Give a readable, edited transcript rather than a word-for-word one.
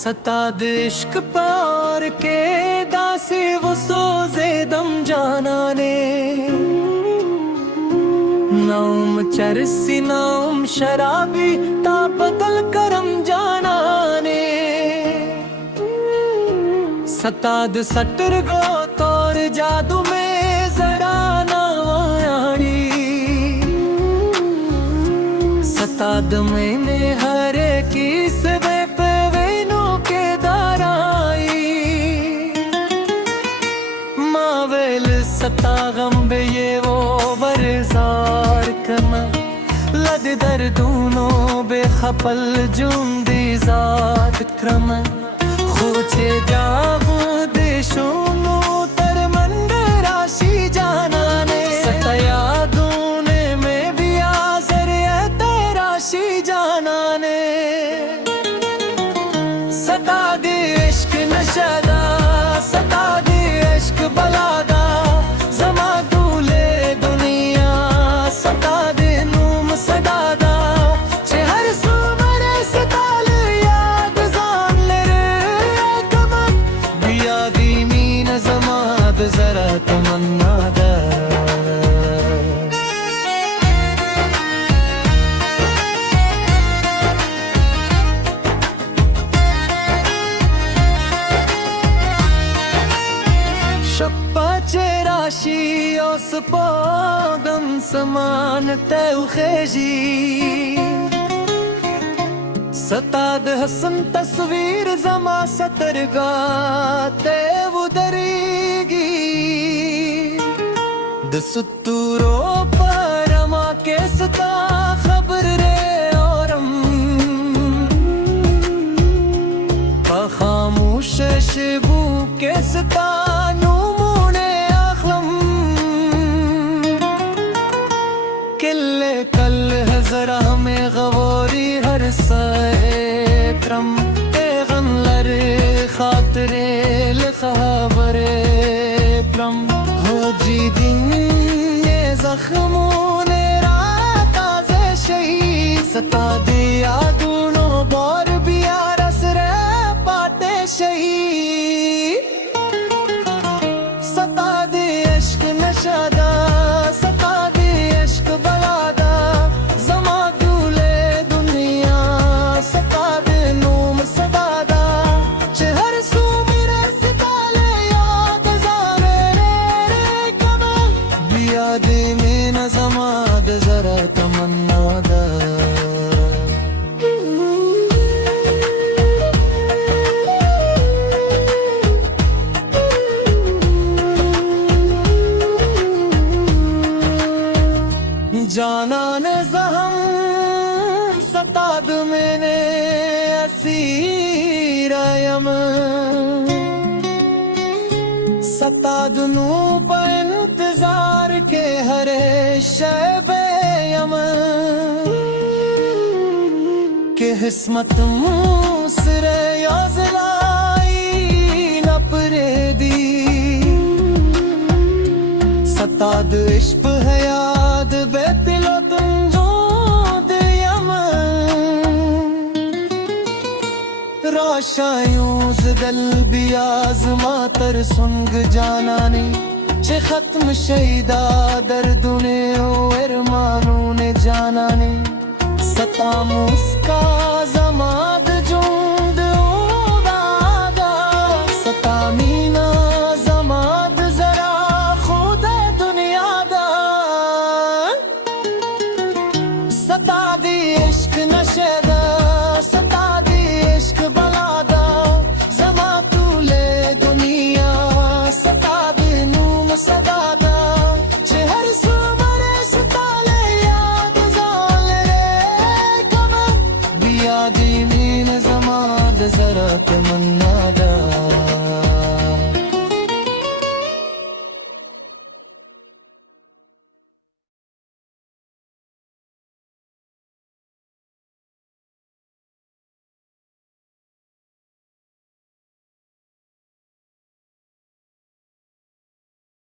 सताद इश्क पार के दासे वो सोजे दम जाना ने नाम चरसी नाम शराबी ता बदल करम जाना ने सताद सटर गो तोर जादू में जरा नावायानी सताद मैंने हर किस सता गम बे ये वो वरजार कमा लद दर्दूनों बेखपल जुंदी जात क्रम खोचे जागू देशों नो तर मंद राशि जाना ने सतया दूने में भी आजर तेराशी जाना ने सता दे इश्क नशदा सता दे इश्क बलादा जरा तमन्ना दा शप्पा राशि ओस पोगम समान तय खेजी सताद हसन तस्वीर जमा सतरगा ते उदरेगी दसुतुरो परमा के सता खबर रे औरम खामोश शबू के सता नूमुने अखलम किले कल हजरा में गवोरी हर सक्रम तेगनलर खातरे लखबरे प्रम हो जी दिन ये जख्मों ने राताज़े शही सता दिया दोनों बार बिया रस रे पाते शही सता दे इश्क नशदा सता दे इश्क बलादा जमा दूले दुनिया सता दे नूम सदादा चहर सू मेरे सिताले याद जारे रे कमा बिया दे में न जमाद जरा तमन्ना दा जाना ने जहम सताद मैंने असीरयम सताद नू पर इंतजार के हरे शबे यम के हिस्मत मुसरे याजलाई नपरे दी सताद इश्क है याद बेतिलो तुम जो राशायूं दल बियाज मातर सुंग जाना ने चे खत्म शहीदा दर्दुने ओ एरमानू ने जाना ने सता मुस्का जमाद जुंद उदागा सता मीना जमाद जरा खुद दुनिया दा सता दी इश्क नशदा सता दी इश्क बलादा जमा तूले दुनिया सता दी नूम सदा